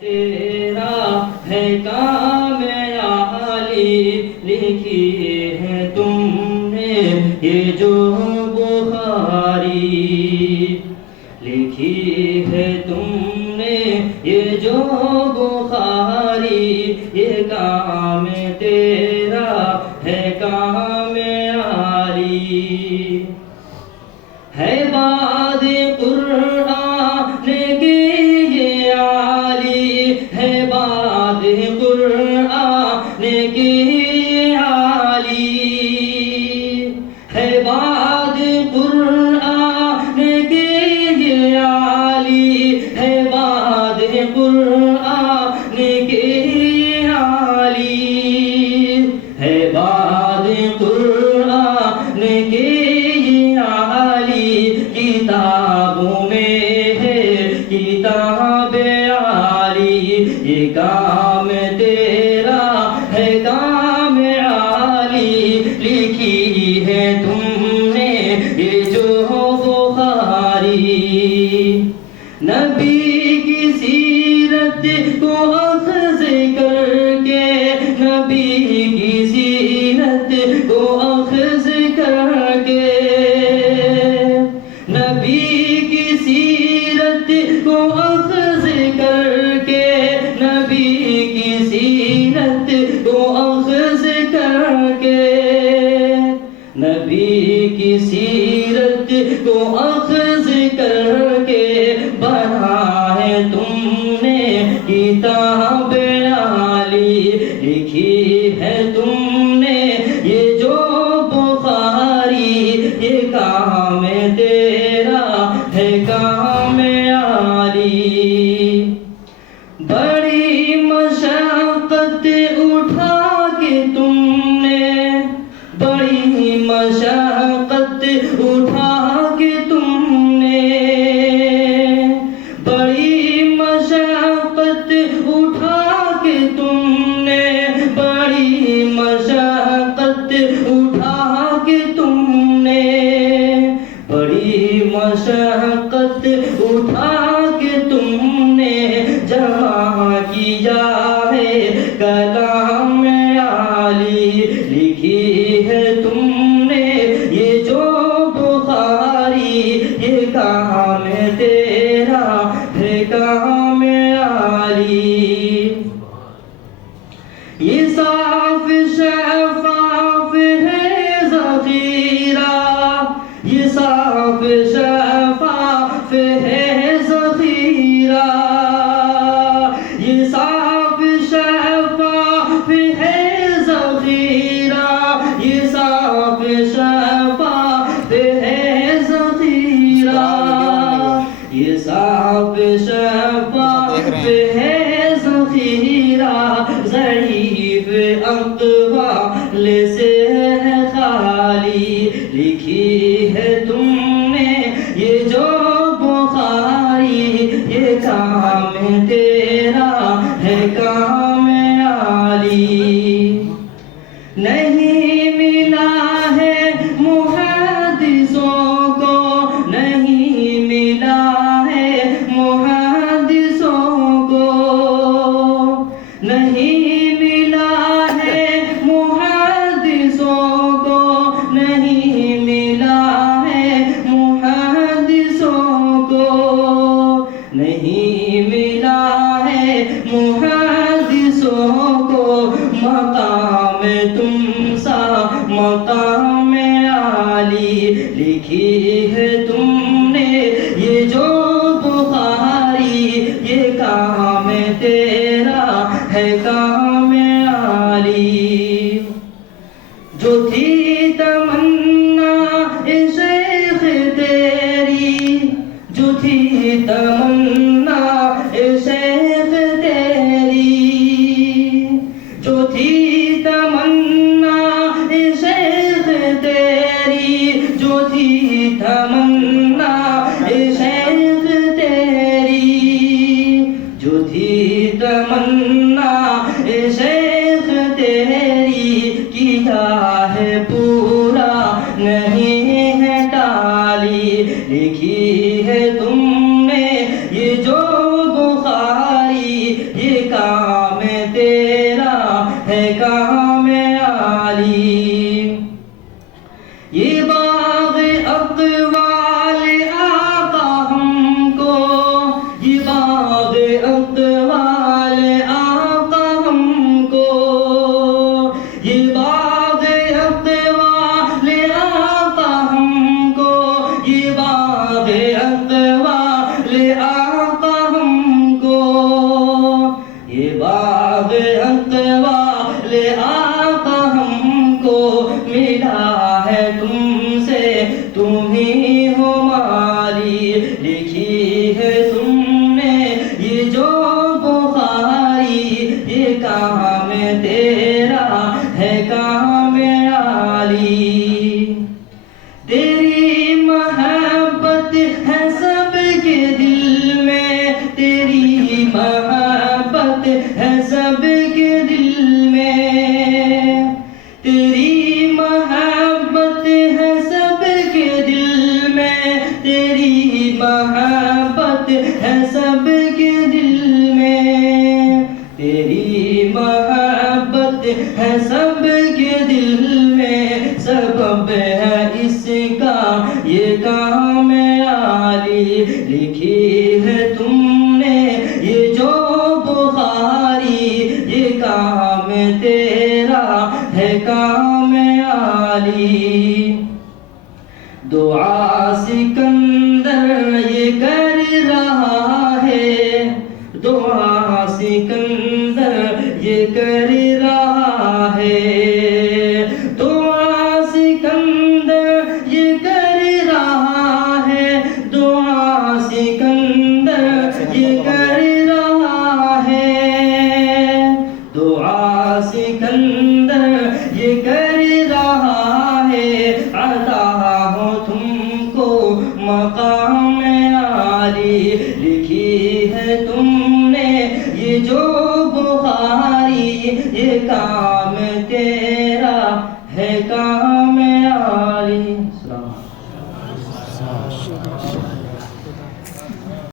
تیرا ہے کام عالی، لکھی ہے تم نے یہ جو بخاری، لکھی ہے تم نے یہ جو بخاری، یہ کام تیرا ہے کام عالی، ہے باد قرآن کی یہ عالی، ہے باد قرآن کی یہ عالی، ہے باد قرآن کی یہ عالی، ہے باد قرآن کی یہ عالی، ہے باد قرآن کی یہ عالی، کتابوں میں ہے کتاب عالی، یہ کام تیرا ہے کام عالی، لکھی ہے تم نے یہ جو بخاری، نبی کی سیرت کو اخذ کر کے، نبی کی سیرت کو اخذ کر کے، نبی کی سیرت کو اخذ کر کے، نبی کی سیرت کو اخذ کر کے، نبی کی سیرت کو اخذ کر کے، بنا ہے تم نے کتاب عالی، لکھی ہے تم نے یہ جو بخاری، یہ کام تیرا ہے کام عالی، بڑی مشقت اٹھا کے تم نے، بڑی مشقت اٹھا کے تم نے، بڑی مشقت اٹھا کے تم نے، بڑی مشقت اٹھا کے تم نے، بڑی مشقت اٹھا کے تم نے، جمع کیا ہے کلام عالی، لکھی ہے تم نے یہ جو بخاری، یہ کام تیرا ہے کام عالی، یہ صاف شفاف ہے ذخیرہ، یہ صاف شفاف ہے ذخیرہ، یہ صاف شفاف ہے ذخیرہ، یہ صاف شفاف ہے ذخیرہ، یہ صاف شفاف ہے ذخیرہ، ضعیف اقوال سے ہے خالی، لکھی ہے تم نے یہ جو بخاری، یہ کام تیرا ہے کام عالی، نہیں ملا ہے محدثوں کو، نہیں ملا ہے محدثوں کو، نہیں ملا ہے محدثوں کو، نہیں ملا ہے محدثوں کو، نہیں ملا ہے محدثوں کو، مقام تم سا مقام عالی، لکھی ہے تم نے یہ جو بخاری، یہ کام تیرا ہے کام عالی، جو تھی تمنا شیخ تیری، جو تھی تمنا شیخ تیری، جو تھی تمنا شیخ تیری، جو تھی تمنا شیخ تیری، جو تھی تمنا شیخ تیری، کیا ہے پورا نہیں ہے ٹالی، لکھی ہے تم نے یہ جو آقا ہم کو، یہ باغ اقبال آقا ہم کو ملا ہے تم سے، تم ہی ہو ہماری، لکھی ہے تم نے یہ جو بخاری، یہ کام تیرا ہے کام عالی، تیری محبت ہے سب کے دل میں، تیری محبت ہے سب کے دل میں، تیری محبت ہے سب کے دل میں، تیری محبت ہے سب کے دل میں، تیری محبت ہے سب کے دل میں، سبب ہے اس کا یہ کام عالی، لکھی ہے تم نے یہ جو بخاری، یہ کام تیرا ہے کام عالی، دعا سکندر یہ کر رہا ہے، دعا سکندر یہ کر رہا ہے، دعا سکندر یہ کر رہا ہے، دعا سکندر یہ کر رہا ہے، دعا سکندر یہ کر رہا ہے، عطا ہو تم کو مقام عالی، لکھی ہے تم نے یہ جو بخاری، یہ کام تیرا ہے کام عالی۔ السلام علیکم۔